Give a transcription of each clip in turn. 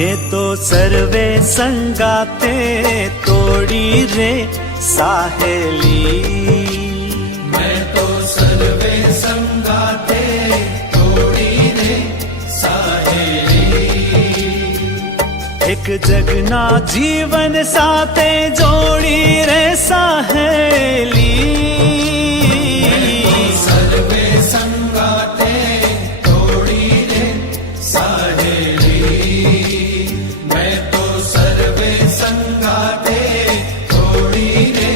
ये तो सर्वे संगाते तोड़ी रे साहेली। मैं तो सर्वे संगाते तोड़ी रे साहेली। एक जगना जीवन साथे जोड़ी रे साहेली। सर्वे संगाते तोड़ी रे साहेली। मैं तो सर्वे संगाते तोड़ी रे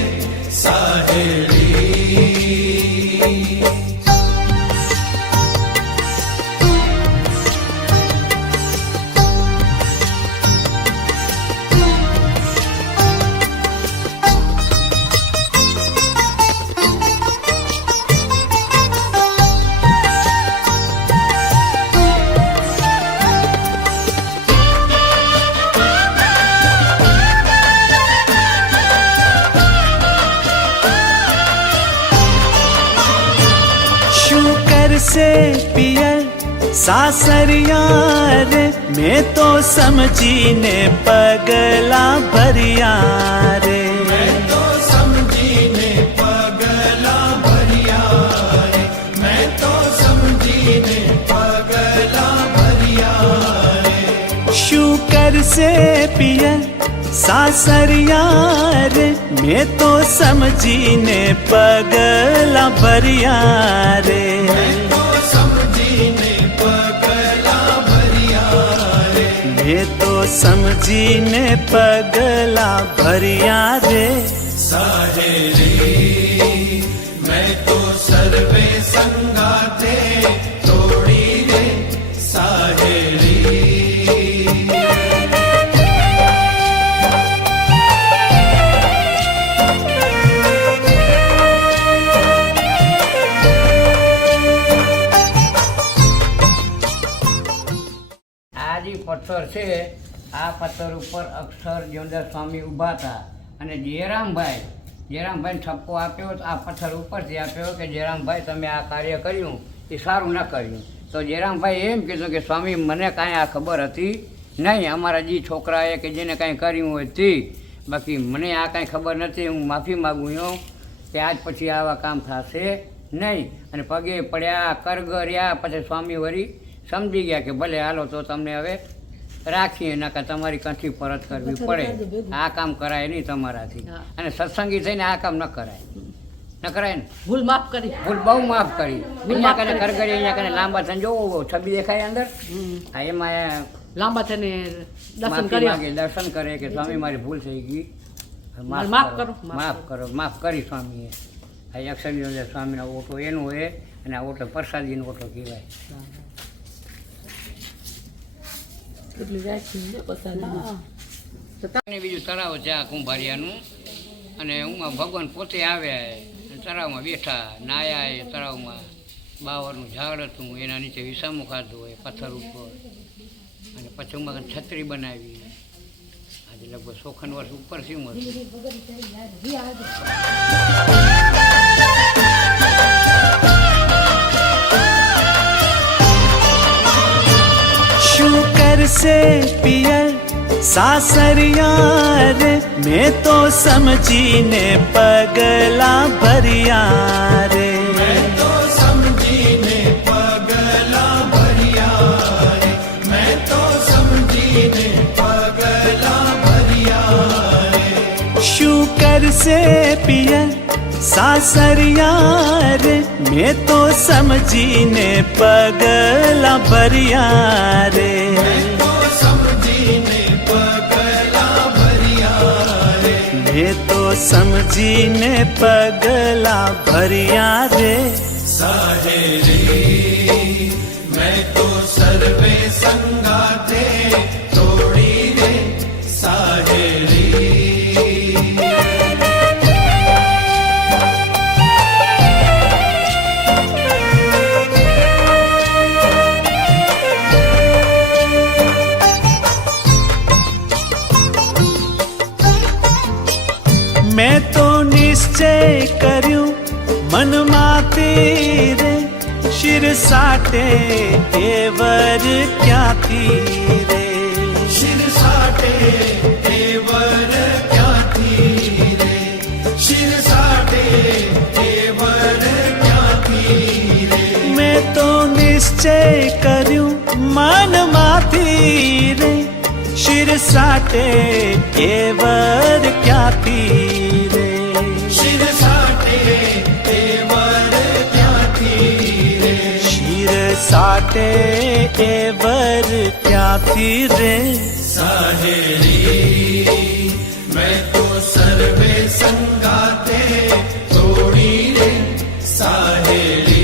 साहेली। से पियर सासरिया रे मैं तो समझी ने पगला भरिया रे। मैं तो समझी ने पगला भरिया रे। मैं तो समझी ने पगला भरिया रे। शुकर से पियर सासरिया रे मैं तो समझी ने पगला भरिया रे। ये तो समझी ने पगला भरिया रे साहेली। मैं तो सर्वे संगाते तोड़ी रे साहेली। પથ્થર છે, આ પથ્થર ઉપર અક્ષર જીવનદાસ સ્વામી ઊભા હતા અને જયરામભાઈને ઠપકો આપ્યો. આ પથ્થર ઉપરથી આપ્યો કે જયરામભાઈ તમે આ કાર્ય કર્યું એ સારું ન કર્યું. તો જયરામભાઈ એમ કીધું કે સ્વામી મને કાંઈ આ ખબર હતી નહીં, અમારા જે છોકરાએ કે જેને કાંઈ કર્યું હોય તે, બાકી મને આ કાંઈ ખબર નથી. હું માફી માગું છું કે આજ પછી આવા કામ થશે નહીં. અને પગે પડ્યા કરગર્યા. પછી સ્વામી વળી સમજી ગયા કે ભલે હાલો તો તમને હવે રાખીએ, નકા તમારી કંઠી પરત કરવી પડે. આ કામ કરાય નહીં તમારાથી. અને સત્સંગી થઈને આ કામ ન કરાય ને. ભૂલ માફ કરી, ભૂલ બહુ માફ કરી. અહીંયા કને કરગરી, અહીંયા કને લાંબા થઈને જોવો છબી દેખાય અંદર. હા, એમાં લાંબા થઈને દર્શન કરે કે સ્વામી મારી ભૂલ થઈ ગઈ, માફ કરો. માફ કરી સ્વામીએ. આ અક્ષર સ્વામીનો ઓટો એનો હોય અને આ ઓટો પ્રસાદીનો ઓટો કહેવાય. બીજું તળાવ છે આ કુંભારિયાનું. અને હું ભગવાન પોતે આવ્યા, તળાવમાં બેઠા નાયા. એ તળાવમાં બાવરનું ઝાડ હતું, એના નીચે વિસામું ખાધું હોય પથ્થર ઉપર. અને પછી હું છત્રી બનાવી. આજે લગભગ 100 વર્ષ ઉપર શું હતું. शुकर से पियर सासरिया रे मैं तो समझी ने पगला भरिया रे। मैं तो समझी ने पगला भरिया रे। मैं तो समझी ने पगला भरिया रे। शुकर से पियर सासरिया रे मैं तो समझी ने पगला भरिया रे। मैं तो समझी ने पगला भरिया रे। मैं तो समझी ने पगला भरिया रे साहेली। मैं तो सर्वे संगाते तोड़ी रे साहेली। मैं तो निश्चय कर्યું મનમાં તેરે શિર સાટે કેવર ક્યાંથી રે। શિર साटे देवर क्यांथी रे शिर साटे देवर क्यांथी रे मैं तो निश्चय कर्યું મનમાંથી રે શિર સાટે કેવર ક્યાંથી રે शिर साटे देवर क्यांथी रे શિર સાટે કેવર ક્યાંથી રે साहेली मैं तो सर्वे संगाते तोड़ी रे साहेली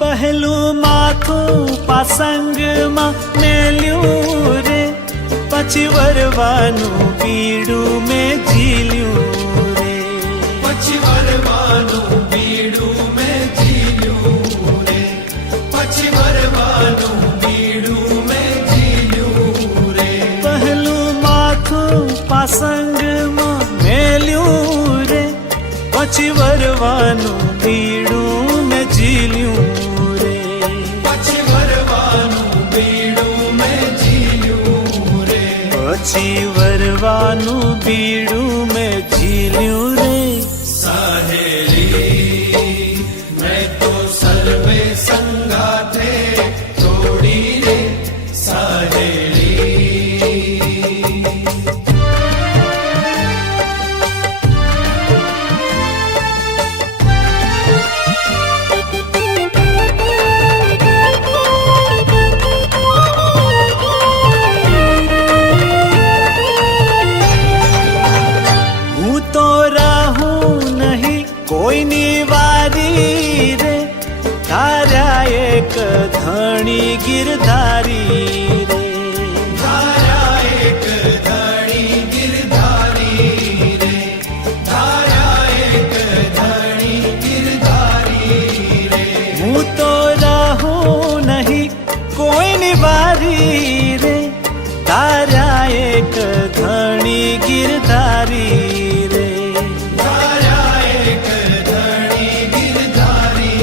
પહેલું માથું પાસંગમાં મેલ્યું રે પછી વરવાનું બીડું મેં ઝીલ્યું રે પછી વરવાનું બીડું મેં ઝીલ્યું રે પછી વરવાનું બીડું મેં ઝીલ્યું રે પહેલું માથું પાસંગમાં મેલ્યું રે પછી વરવાનું બીડું મેં ઝીલ્યું રે પછી વરવાનું બીડું મેં ઝીલ્યું રે પછી વરવાનું બીડું મેં ઝીલ્યું રે साहेली मैं तो सर्वे संगाते तोड़ी रे साहेली હું તો રહું નહીં કોઈની વારી રે તારા એક ધણી ગિરધારી રે धारा एक धणी गिरधारी रे धारा एक धणी गिरधारी रे હું તો રહું નહીં કોઈની વારી રે તારા એક ધણી ગિરધારી રે धारा एक धणी गिरधारी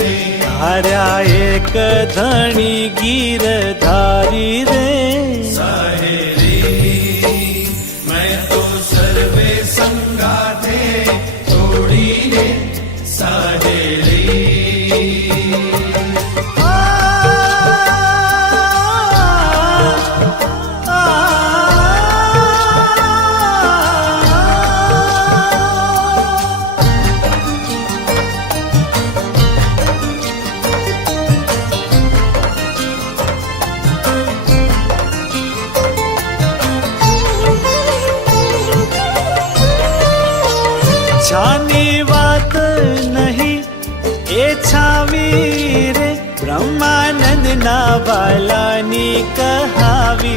रे તારા એક ધણી ગિરધારી રે साहेली मैं तो सर्वे संगाते तोड़ी रे साहेली છાની વાત નહીં એ છાવી રે બ્રહ્માનંદના વાલાની કહાવી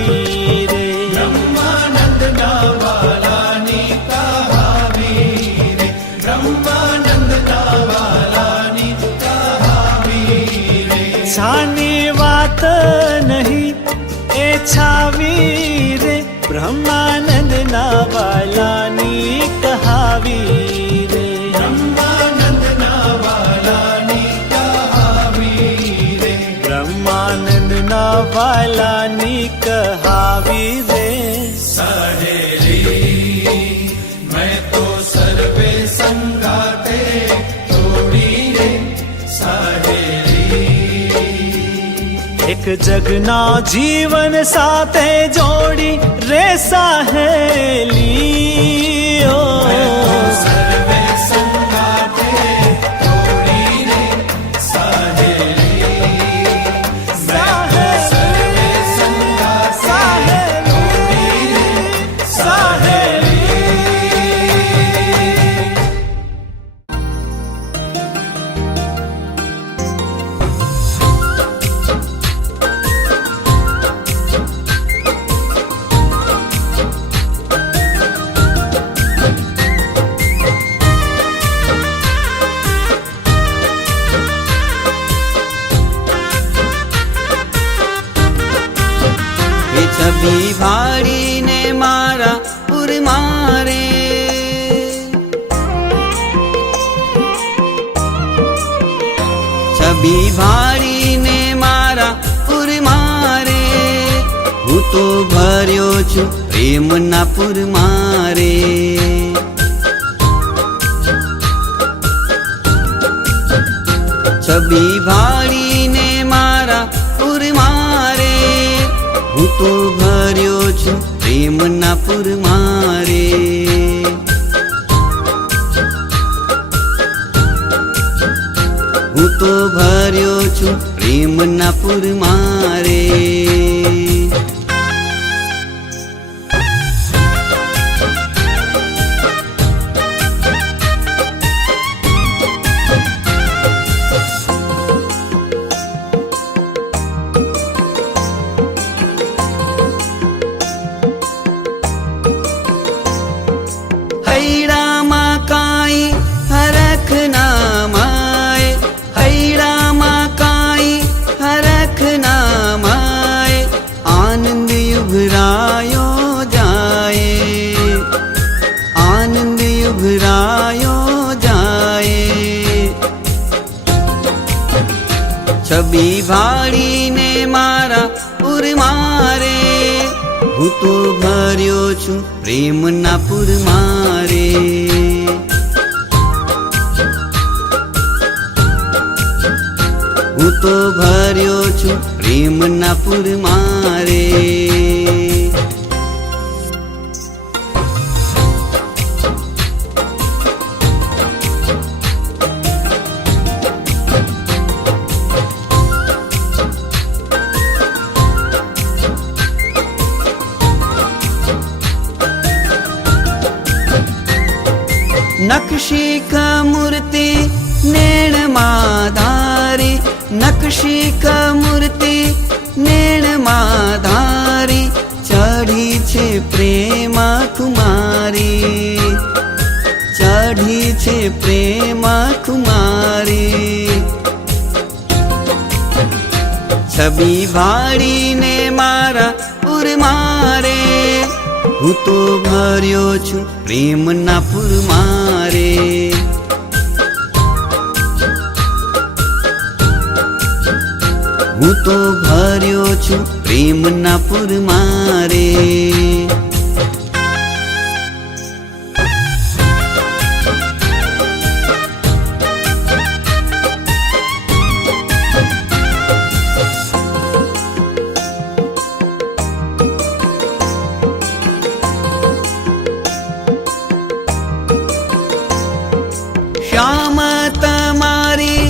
રે ब्रह्मानंद नावालानी कहावी रे ब्रह्मानंद नावालानी कहावी रे છાની વાત નહીં એ છાવી રે બ્રહ્માનંદના વાલાની કહાવી રે ब्रह्मानंद नावालानी कहावी रे બ્રહ્માનંદના વાલાની કહાવી રે साहेली मैं तो सर्वे संगाते तोड़ी रे साहेली એક જગના જીવન સાથે જોડી રે સાહેલી ઓ सर्वे संगाते तोड़ी रे साहेली मैं तो सर्वे संगाते तोड़ी रे साहेली છબી ભાળીને મારા પુર મારે, હું તો ભર્યો છું પ્રેમના પુર મારે. છબી ભાળીને મારા પુર મારે, હું તો ભર્યો છું પ્રેમના પુર મારે. હું તો ભર્યો છું પ્રેમના પુર મારે. હૈડામાં કાંઈ હરખ ના માય, હૈડામાં કાંઈ હરખ ના માય, આનંદ યુભરાયો જાય, આનંદ યુભરાયો જાય. છબી ભાળીને મારા પુર મારે, હું તો ભર્યો છું પ્રેમના પુર મારે. હું તો ભર્યો છું પ્રેમના પુર મારે. નકશી કા મૂર્તિ નેણમાં ધારી, નકશી કા મૂર્તિ નેણમાં ધારી, ચઢી છે પ્રેમા કુમારી, ચઢી છે પ્રેમા કુમારી. છબી ભાળીને મારા પુર મારે, હું તો ભર્યો છું પ્રેમના પુર મારે. હું તો ભર્યો છું પ્રેમના પુર મારે. શ્યામ તમારી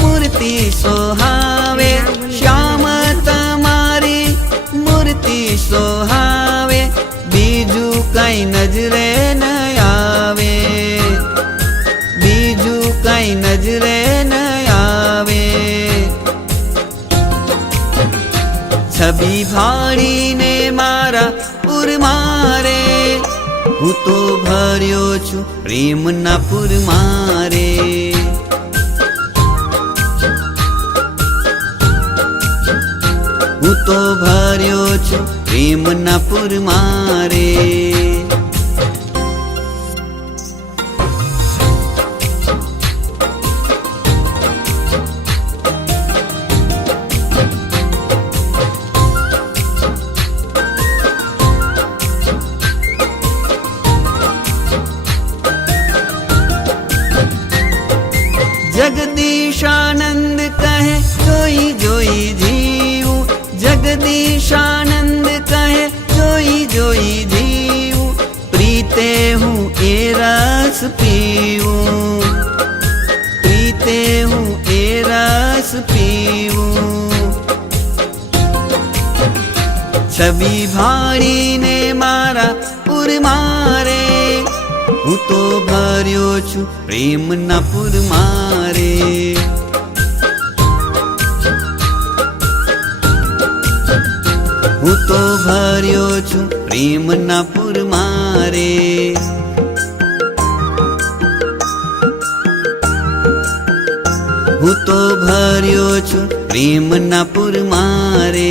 મૂર્તિ સોહાવે, શ્યામ તમારી મૂર્તિ સોહાવે, બીજું કઈ નજરે ન આવે, બીજું કઈ નજરે ન આવે. છબી ભાળીને મારા પુર મારે, હું તો ભર્યો છું પ્રેમના પુર મારે. હું તો ભર્યો છું પ્રેમના પુર મારે. જગદીશાનંદ કહે જોઈ જોઈ જીવું, જગદીશાનંદ કહે જોઈ જોઈ જીવું, પ્રીતે હું એ રસ પીવું, પ્રીતે હું એ રસ પીવું. છબી ભાળીને મારા પુર મારે, હું તો ભર્યો છું પ્રેમના પુર મારે. હું તો ભર્યો છું પ્રેમના પુર મારે. હું તો ભર્યો છું પ્રેમના પુર મારે.